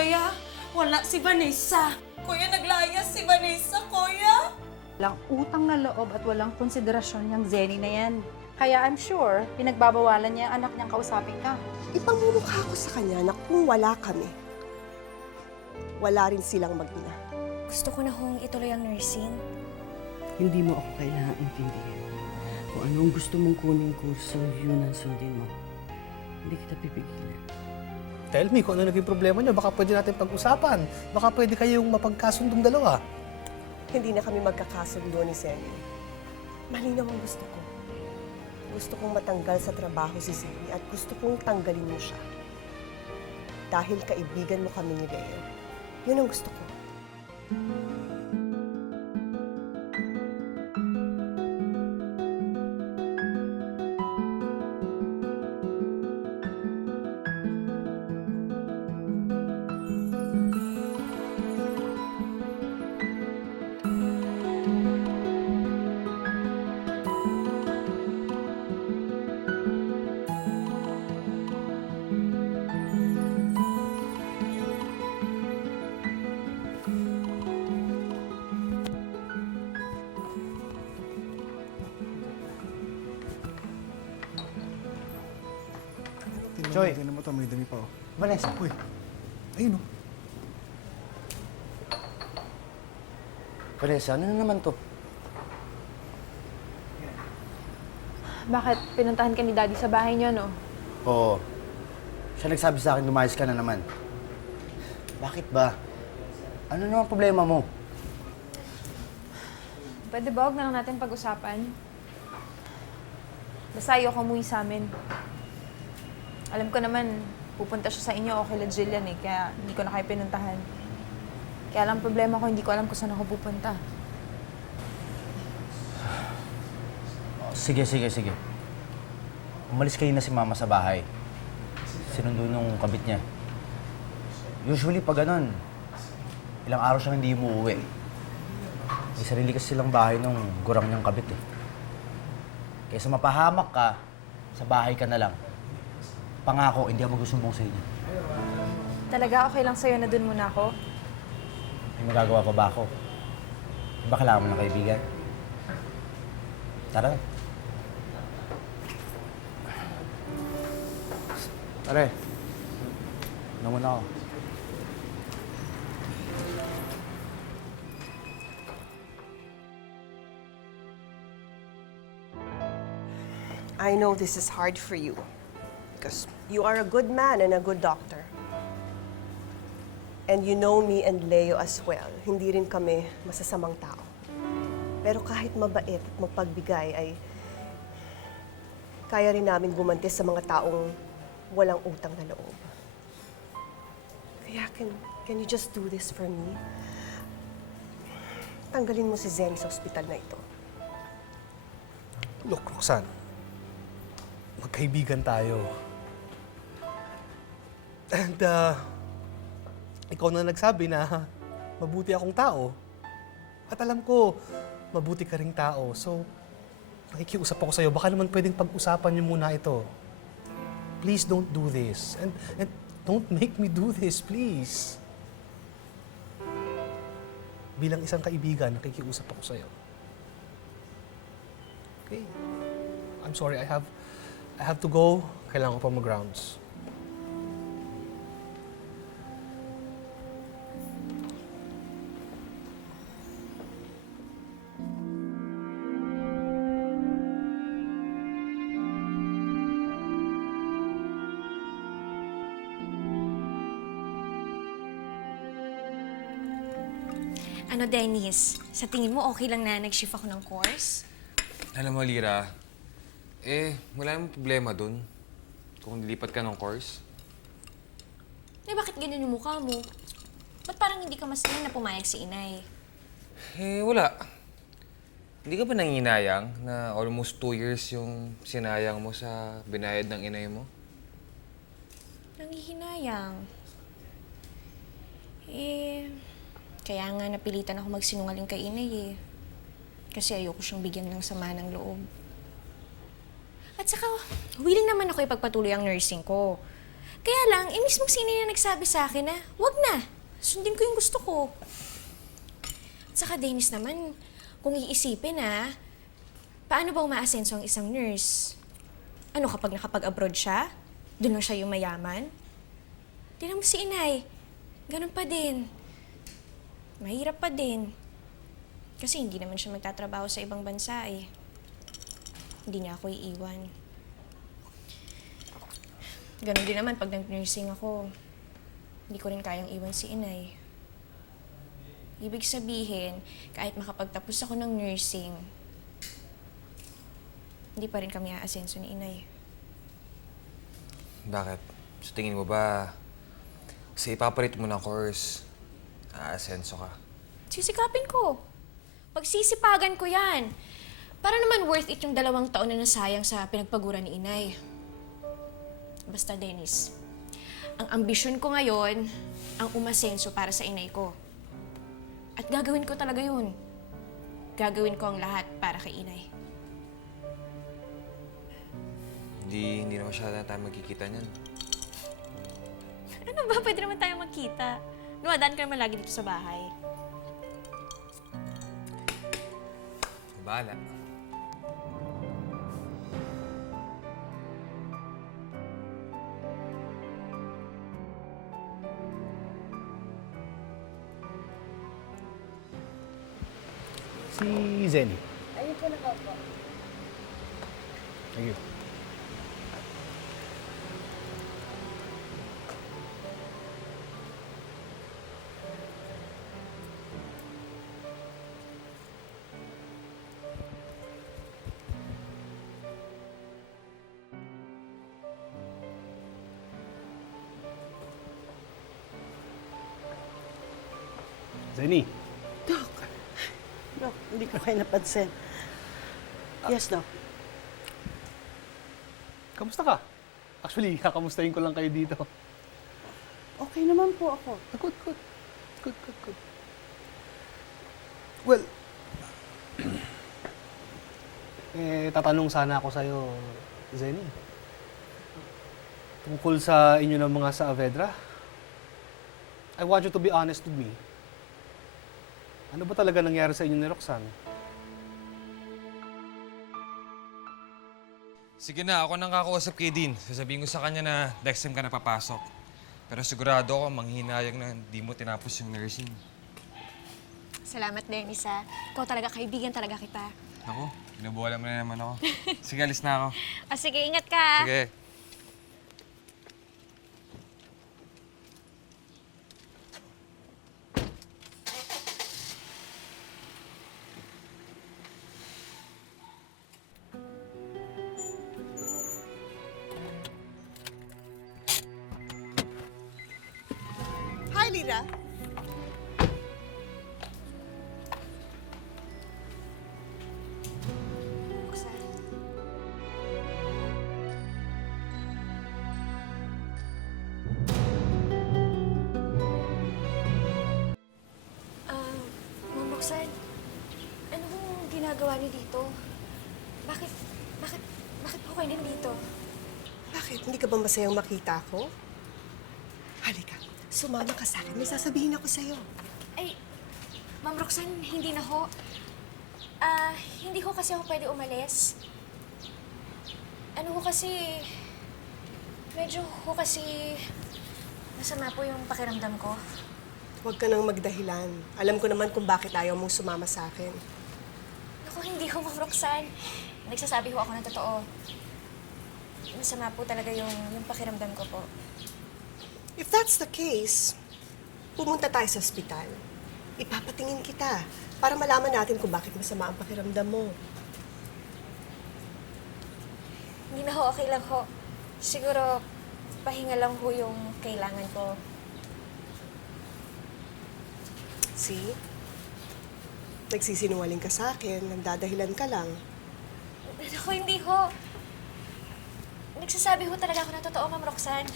Kuya, wala si Vanessa. Kuya, naglayas si Vanessa, Kuya. Walang utang na loob at walang konsiderasyon yung Zenny na yan. Kaya I'm sure, pinagbabawalan niya ang anak niyang kausapin ka. Ipamumukha ko sa kanya na kung wala kami, wala rin silang mag-ina. Gusto ko na hong ituloy ang nursing. Hindi mo ako kailangan intindihin. Kung anong gusto mong kuning kurso, yun ang sundin mo. Hindi kita pipigilan. Tell me kung ano naging problema niyo. Baka pwede natin pag-usapan. Baka pwede kayong mapagkasundong dalawa. Hindi na kami magkakasundo ni Zenny. Malinaw ang gusto ko. Gusto kong matanggal sa trabaho si Zenny at gusto kong tanggalin mo siya. Dahil kaibigan mo kami ni Leo. Yun ang gusto ko. Joy. Tingnan mo ito, may dumi pa oh. Vanessa. Uy, ayun oh. Vanessa, ano na naman to? Bakit? Pinuntahan ka ni Daddy sa bahay niyo, no? Oo. Siya nagsabi sa akin, lumayas ka na naman. Bakit ba? Ano naman problema mo? Pwede ba huwag na lang natin pag-usapan? Basta ayoko umuwi sa amin. Alam ko naman, pupunta siya sa inyo o kila Jillian eh, kaya hindi ko na kayo pinuntahan. Kaya lang problema ko, hindi ko alam kung saan ako pupunta. Oh, sige. Umalis kayo na si Mama sa bahay. Sinundo nung kabit niya. Usually pag ganun, ilang araw siyang hindi umuwi. May sarili kasi silang bahay nung gurang niyang kabit eh. Kaysa mapahamak ka, sa bahay ka na lang. Pangako, hindi ako magsusumbong sa inyo. Talaga okay lang sa'yo na dun muna ako? May magagawa pa ba ako? Di ba kailangan mo ng kaibigan? Tara na. Pare, naman ako. I know this is hard for you because you are a good man and a good doctor. And you know me and Leo as well. Hindi rin kami masasamang tao. Pero kahit mabait at mapagbigay ay kaya rin namin gumanti sa mga taong walang utang na loob. Kaya can you just do this for me? Tanggalin mo si Zenny sa ospital na ito. Look, Roxanne. Magkaibigan tayo. And, ikaw na nagsabi na mabuti akong tao. At alam ko, mabuti ka ring tao. So, nakikiusap ako sa'yo. Baka naman pwedeng pag-usapan niyo muna ito. Please don't do this. And don't make me do this, please. Bilang isang kaibigan, nakikiusap ako sa'yo. Okay. I'm sorry, I have to go. Kailangan ko pa mag-rounds. Ano, Dennis? Sa tingin mo, okay lang na nag-shift ako ng course? Alam mo, Lira, wala namang problema dun kung lilipat ka ng course. Bakit ganyan yung mukha mo? Ba't parang hindi ka masaya na pumayag si Inay? Wala. Hindi ka ba nanginayang na almost 2 years yung sinayang mo sa binayad ng inay mo? Nangihinayang. Kaya nga napilitan ako magsinungaling kay Inay eh. Kasi ayoko siyang bigyan ng sama ng loob. At saka, willing naman ako ipagpatuloy ang nursing ko. Kaya lang, mismo si Inay na nagsabi sa akin na, wag na. Sundin ko yung gusto ko. At saka, Dennis naman, kung iisipin paano ba umaasenso ang isang nurse? Ano kapag nakapag-abroad siya? Doon lang siya yung mayaman? Tingnan mo si Inay. Ganun pa din. Mahirap pa din. Kasi hindi naman siya magtatrabaho sa ibang bansa eh. Hindi niya ako iiwan. Ganun din naman pag nag-nursing ako. Hindi ko rin kayang iwan si Inay. Ibig sabihin, kahit makapagtapos ako ng nursing, hindi pa rin kami aasenso ni Inay. Bakit? Sa tingin mo ba, sa ipapalit mo ng course, aasenso ka? Sisikapin ko. Pagsisipagan ko yan. Para naman worth it yung 2 taon na nasayang sa pinagpaguran ni Inay. Basta, Dennis, ang ambisyon ko ngayon, ang umasenso para sa inay ko. At gagawin ko talaga yun. Gagawin ko ang lahat para kay Inay. Hindi na masyadong tayo magkikita niyan. Ano ba? Pwede naman tayo magkita. Dumadaan ka naman lagi dito sa bahay. Bahala. Si Zenny. Ayun po nakaupo. Thank you. Zenny. Dok, hindi ko kayo napansin. Yes, Dok. Kamusta ka? Actually, kakamustahin ko lang kayo dito. Okay naman po ako. Good. Good. Well, tatanong sana ako sa'yo, Zenny. Tungkol sa inyo ng mga Saavedra. I want you to be honest with me. Ano ba talaga nangyari sa inyo ni Roxanne? Sige na, ako nang kakausap kay Dean. Sasabihin ko sa kanya na next time ka na papasok. Pero sigurado ako, manghinayang na hindi mo tinapos yung nursing. Salamat, Dennis, Ikaw talaga, kaibigan talaga kita. Ako, pinubuhala mo na naman ako. Sige, alis na ako. Sige, ingat ka. Sige. Hi, Lira. Ma'am Roxanne, ano bang ginagawa niyo dito? Bakit po kayo nandito? Bakit? Hindi ka ba masayang makita ako? Halika, sumama ka sa akin. May sasabihin ako sa'yo. Ay, Ma'am Roxanne, hindi na ho. Hindi ho kasi ako pwede umalis. Ano ho kasi, medyo ho kasi masama po yung pakiramdam ko. Huwag ka nang magdahilan. Alam ko naman kung bakit ayaw mong sumama sa akin. Naku, hindi ho, Ma'am Roxanne. Nagsasabi ho ako ng totoo. Masama po talaga yung pakiramdam ko po. If that's the case, pumunta tayo sa ospital. Ipapatingin kita para malaman natin kung bakit masama ang pakiramdam mo. Hindi na ho, okay lang ho. Siguro, pahinga lang ho yung kailangan ko. See? Nagsisinungaling ka sa akin, nagdadahilan ka lang. Naku, hindi ho. Nagsasabi ho talaga ako ng totoo, Ma'am Roxanne.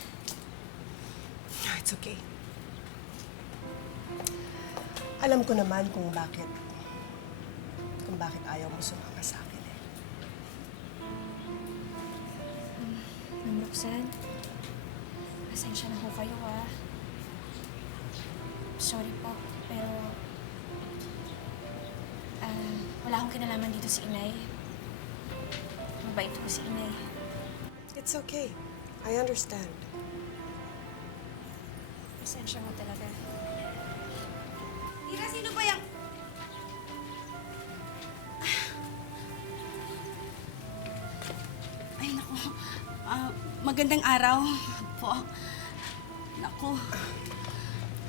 It's okay. Alam ko naman kung bakit ayaw mo sumama sa akin eh. Ma'am Roxanne, Pasensya na ho kayo, ah. Sorry po, pero... wala akong kinalaman dito si Inay. Mabait po si Inay. It's okay. I understand. Pasensya mo talaga. Ira, sino ba yung... Ay, naku. Magandang araw po. Naku.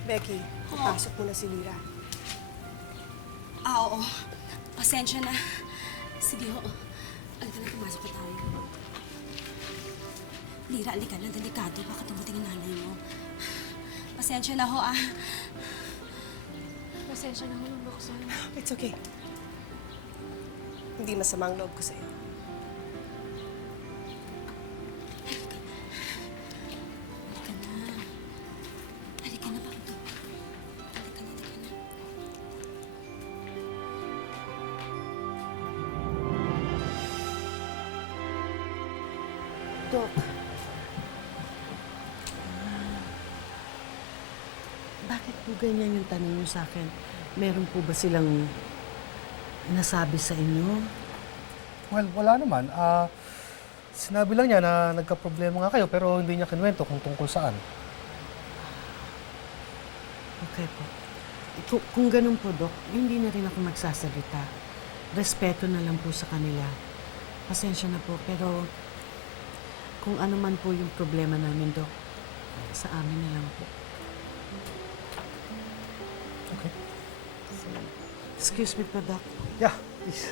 Becky, papasok mo na si Lira. Oo. Pasensya na. Sige ho. Alika na, pumasok na tayo. Lira, alika na. Delikado. Baka tumuting ang nanay mo. Pasensya na ho, ah. Pasensya na ho, Ma'am Roxanne. It's okay. Hindi masama ang loob ko sa'yo. Halika na. Halika na, bakit? Halika na, halika na. Dok. Bakit po ganyan yung tanong niyo sa akin? Meron po ba silang nasabi sa inyo? Well, wala naman. Sinabi lang niya na nagka-problema nga kayo pero hindi niya kinuwento kung tungkol saan. Okay po. Kung ganun po, Dok, hindi na rin ako magsasalita. Respeto na lang po sa kanila. Pasensya na po, pero kung ano man po yung problema namin, Dok, sa amin na lang po. Okay. Excuse me po, Doc. Yeah, please.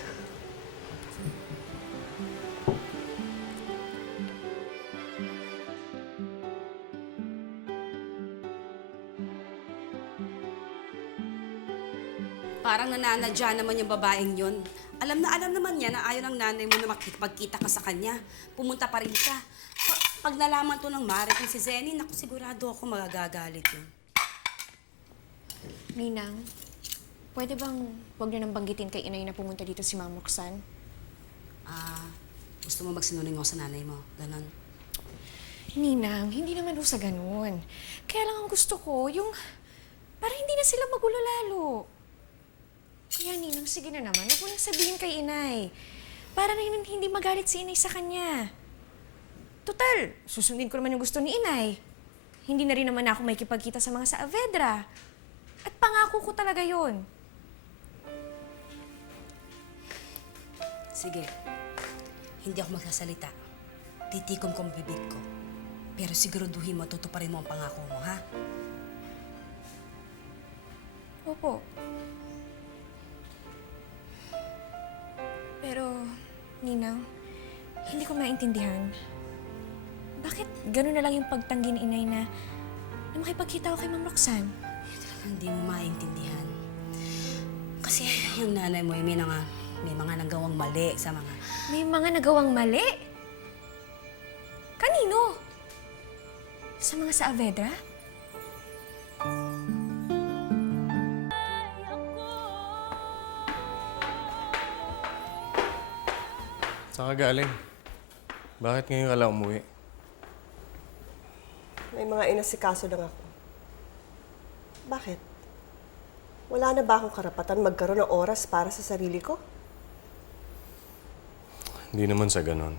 Parang nananadya naman yung babaeng yun. Alam naman niya na ayaw ng nanay mo na makipagkita ka sa kanya. Pumunta pa rin siya. Pag nalaman to ng Mare kung si Zenny, naku, sigurado ako magagalit yun. Ninang, pwede bang huwag niyo nang banggitin kay Inay na pumunta dito si Ma'am Roxanne? Gusto mo magsinungaling ako sa nanay mo? Ganon. Ninang, hindi naman ho sa ganun. Kaya lang ang gusto ko, yung... para hindi na sila magulo lalo. Kaya Ninang, sige na naman, huwag mo nang sabihin kay Inay. Para na hindi magalit si Inay sa kanya. Total, susundin ko naman yung gusto ni Inay. Hindi na rin naman ako may kipagkita sa mga Saavedra. At pangako ko talaga yon. Sige. Hindi ako magsasalita. Titikom ko ang bibig ko. Pero siguraduhin mo, tutuparin mo ang pangako mo, ha? Opo. Pero, Ninang, hindi ko maintindihan. Bakit gano'n na lang yung pagtanggi ni Inay na makipagkita ako kay Ma'am Roxanne? Hindi mo maintindihan. Kasi yung nanay mo, may mga nagawang mali sa mga... May mga nagawang mali? Kanino? Sa mga Saavedra? Saan ka galing? Bakit ngayon ka lang umuwi? May mga inasikaso lang ako. Bakit? Wala na ba akong karapatan magkaroon ng oras para sa sarili ko? Hindi naman sa ganon.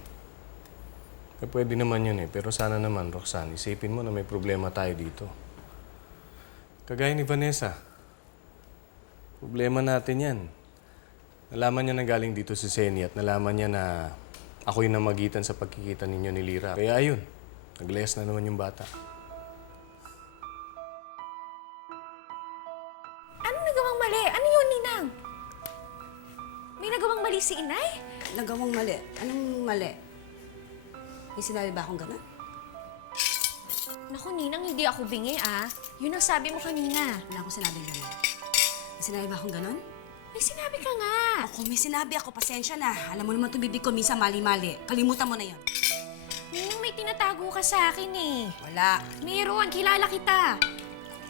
Pwede naman yun eh. Pero sana naman, Roxanne, isipin mo na may problema tayo dito. Kagaya ni Vanessa. Problema natin yan. Nalaman niya na galing dito si Zenny at nalaman niya na ako yung namagitan sa pagkikita ninyo ni Lira. Kaya ayun, naglayas na naman yung bata. Anong nagawang mali? Ano yun, Ninang? May nagawang mali si Inay? Nagawang mali? Anong mali? May sinabi ba akong gano'n? Naku, Ninang, hindi ako bingi, ah. Yun ang sabi mo kanina. Wala akong sinabing gano'n. May sinabi ba akong gano'n? May sinabi ka nga. Ako, may sinabi ako. Pasensya na. Alam mo naman itong bibig ko, minsan mali-mali. Kalimutan mo na yon. Ninang, may tinatago ka sa akin, eh. Wala. Meron, kilala kita.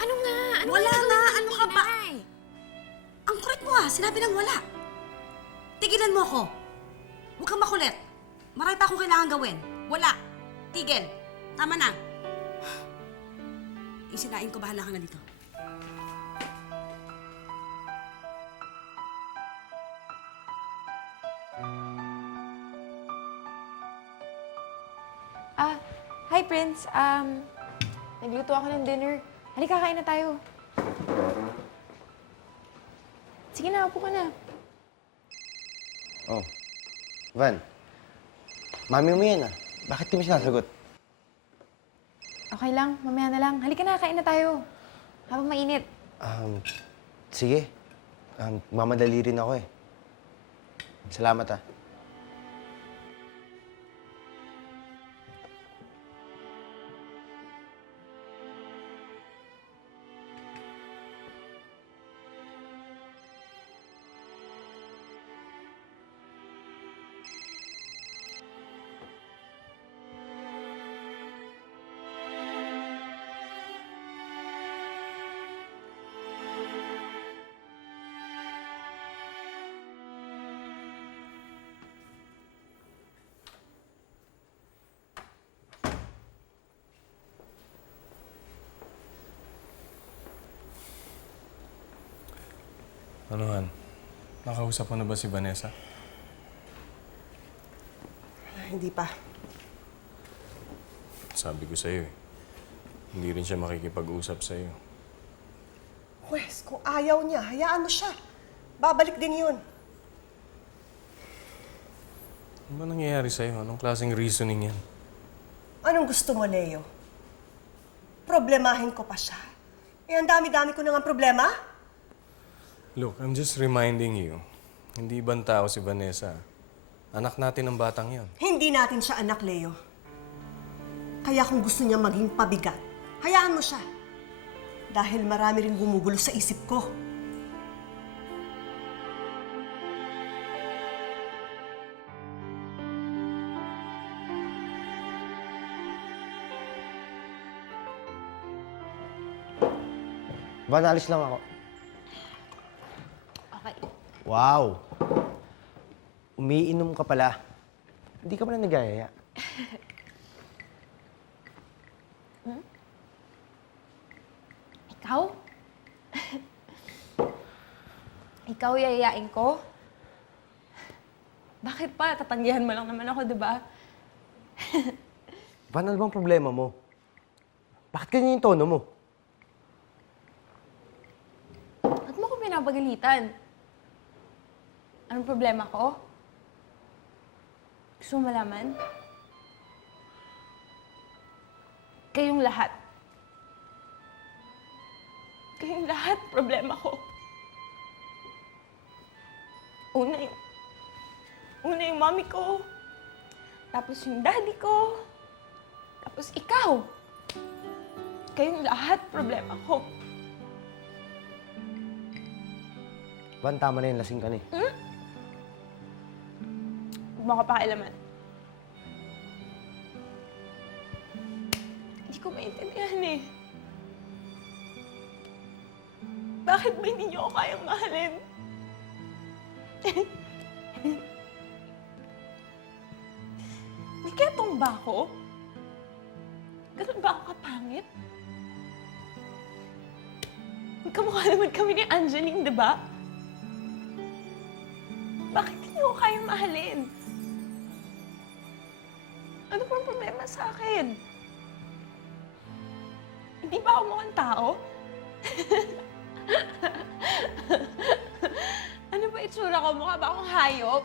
Ano nga? Ano Wala nga nga. gagawin Ano ni ka ba? Inay? Ang kulit mo ah. Sinabi ng wala. Tigilan mo ako. Huwag kang makulit. Marami pa akong kailangan gawin. Wala. Tigil. Tama na. Yung sinain ko, bahala ka na dito. Hi Prince. Nagluto ako ng dinner. Halika, kain na tayo. Sige na, upo ka na. Oh. Van, mami mo yan ah. Bakit di mo sinasagot? Okay lang, mamaya na lang. Halika na, kain na tayo. Habang mainit. Sige. Mamadali rin ako eh. Salamat ah. Ano, Han? Nakausap mo na ba si Vanessa? Hindi pa. Sabi ko sa'yo eh. Hindi rin siya makikipag-usap sa'yo. Wes, kung ayaw niya, hayaan mo siya. Babalik din yun. Ano ba nangyayari sa'yo? Anong klaseng reasoning yan? Anong gusto mo, Leo? Problemahin ko pa siya. Eh, ang dami-dami ko nang problema. Look, I'm just reminding you. Hindi ibang tao si Vanessa. Anak natin ang batang yan. Hindi natin siya anak, Leo. Kaya kung gusto niya maging pabigat, hayaan mo siya. Dahil marami rin gumugulo sa isip ko. Van, alis lang ako. Okay. Wow! Umiinom ka pala. Hindi ka pala nagayaya. Ikaw? Ikaw yayain ko? Bakit pa? Tatanggihan mo lang naman ako, di ba? Van, ano bang problema mo? Bakit ganyan yung tono mo? Ba't mo ko pinapagalitan? Anong problema ko? Gusto mo malaman? Kayong lahat. Kayong lahat, problema ko. Una yung mami ko. Tapos yung daddy ko. Tapos ikaw. Kayong lahat, problema ko. Van, tama na yun. Lasing ka na eh. Huwag mo ka pakialaman. Hindi ko maintindihan eh. Bakit ba hindi niyo ako kayang mahalin? May ketong ba ako? Ganun ba ako kapangit? Magkamukha naman kami ni Angeline, di ba? Bakit hindi niyo ako kayang mahalin? Ano pang problema sa akin? Hindi ba ako mukhang tao? Ano ba itsura ko? Mukha ba akong hayop?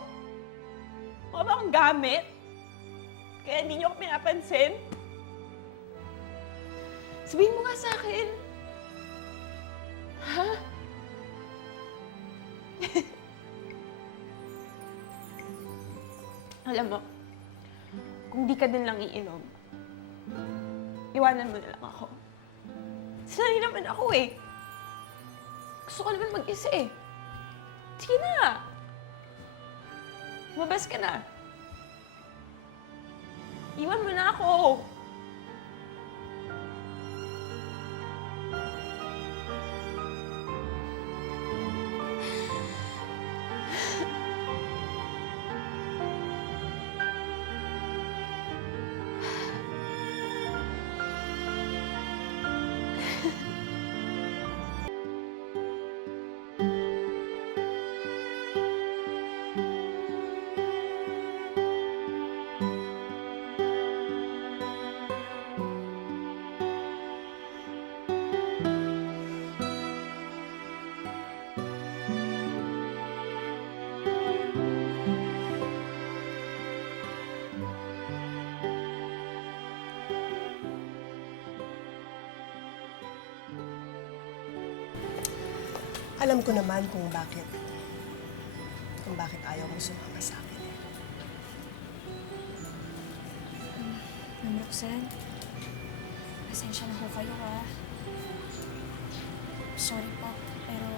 Mukha ba akong gamit? Kaya hindi niyo ako pinapansin? Sabihin mo nga sa akin. Ha? Alam mo, kung di ka din lang iinom, iwanan mo na lang ako. Sanay naman ako eh. Gusto ko naman mag-isa eh. Sige na. Lumabas ka na. Iwan mo na ako. Alam ko naman kung bakit ayaw mo sumama sa akin. Ma'am Roxanne, pasensya na ho kayo ha. Sorry po, pero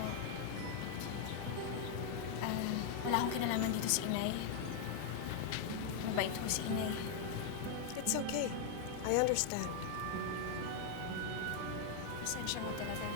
wala akong kinalaman dito si Inay. Mabait ho si Inay. It's okay. I understand. Pasensya mo talaga.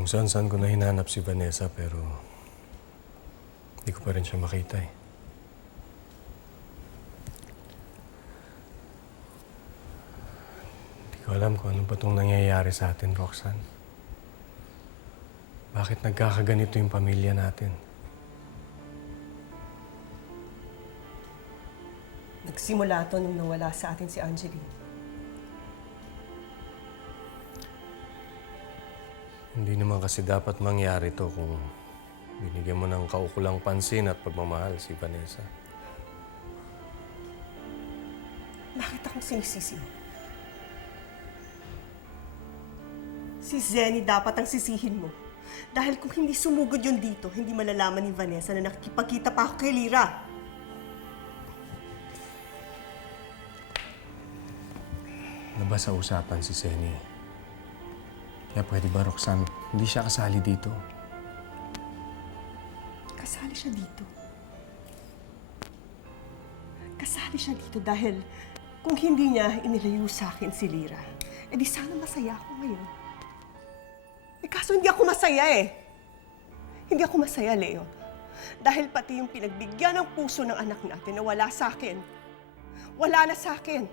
Kung saan ko na hinanap si Vanessa pero hindi ko pa rin siya makita eh. Hindi ko alam kung ano pa itong nangyayari sa atin, Roxanne. Bakit nagkakaganito yung pamilya natin? Nagsimula to nung nawala sa atin si Angeline. Hindi naman kasi dapat mangyari to kung binigyan mo ng kaukulang pansin at pagmamahal si Vanessa. Bakit akong sinisisi mo? Si Zenny dapat ang sisihin mo. Dahil kung hindi sumugod yun dito, hindi malalaman ni Vanessa na nakikipagkita pa ako kay Lyra. Labas sa usapan si Zenny. Kaya pwede ba, Roxanne, hindi siya kasali dito? Kasali siya dito. Kasali siya dito dahil kung hindi niya inilayo sa akin si Lyra, edi sana masaya ako ngayon. Kaso hindi ako masaya eh. Hindi ako masaya, Leo. Dahil pati yung pinagbigyan ng puso ng anak natin na wala sa akin. Wala na sa akin.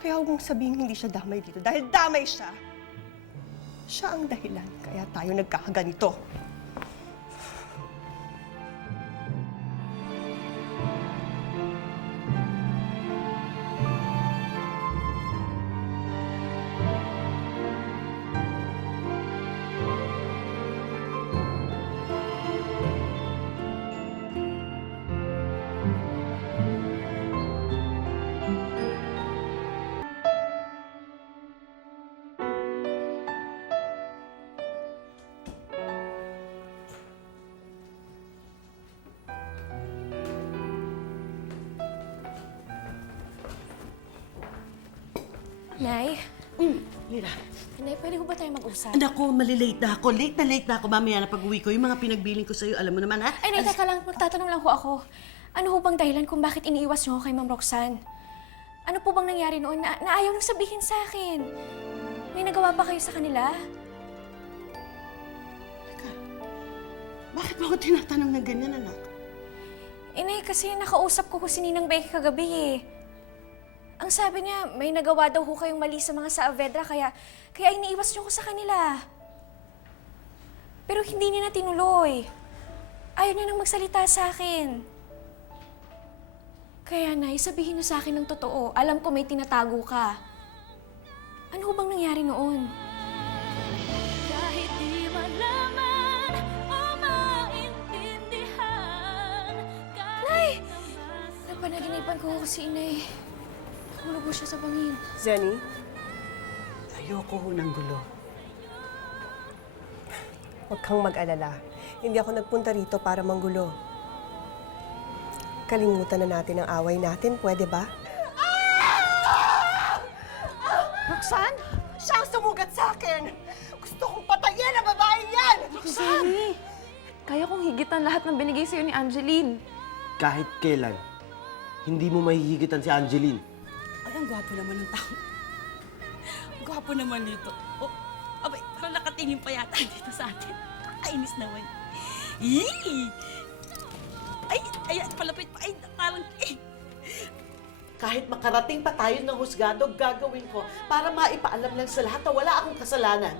Kaya huwag mong sabihin hindi siya damay dito. Dahil damay siya. Siya ang dahilan. Kaya tayo nagkakaganito. Nay? Lyra. Nay, pwede ko ba tayo mag-usap? Naku, malilate na ako. Late na ako mamaya na pag-uwi ko. Yung mga pinagbiling ko sa'yo, alam mo naman ha? Ay, Nay, teka lang. Magtatanong lang ho ako. Ano ho bang dahilan kung bakit iniiwas niyo ho kay Ma'am Roxanne? Ano po bang nangyari noon na ayaw nang sabihin sa akin? May nagawa ba kayo sa kanila? Bakit mo ako tinatanong na ganyan, anak? Nay, kasi nakausap ko si Ninang Becky kagabi eh. Ang sabi niya, may nagawa daw ho kayong mali sa mga Saavedra, kaya iniiwas niyo ko sa kanila. Pero hindi niya na tinuloy. Ayaw niya nang magsalita sa akin. Kaya, Nay, sabihin niyo sa akin ng totoo. Alam ko may tinatago ka. Ano ho bang nangyari noon? Kahit di malaman o maintindihan. Nay! Napanaginipan ko si Inay. Nakulubo siya sa bangin. Zenny, Ayoko ho ng gulo. huwag kang mag-alala. Hindi ako nagpunta rito para manggulo. Kalimutan na natin ang away natin, pwede ba? Roxanne? Siya ang sumugat sa akin! Gusto kong patayin ang babae yan! Zenny, kaya kong mahigit ang lahat ng binigay sa'yo ni Angeline. Kahit kailan, hindi mo mahihigitan si Angeline. Ay, ang gwapo naman ng tao. Ang gwapo naman nito. Oh, abay, parang nakatingin pa yata dito sa atin. Kainis naman. Yee! Ay, palapit pa. Ay, parang, Kahit makarating pa tayo ng husgado, gagawin ko para maipaalam lang sa lahat na wala akong kasalanan.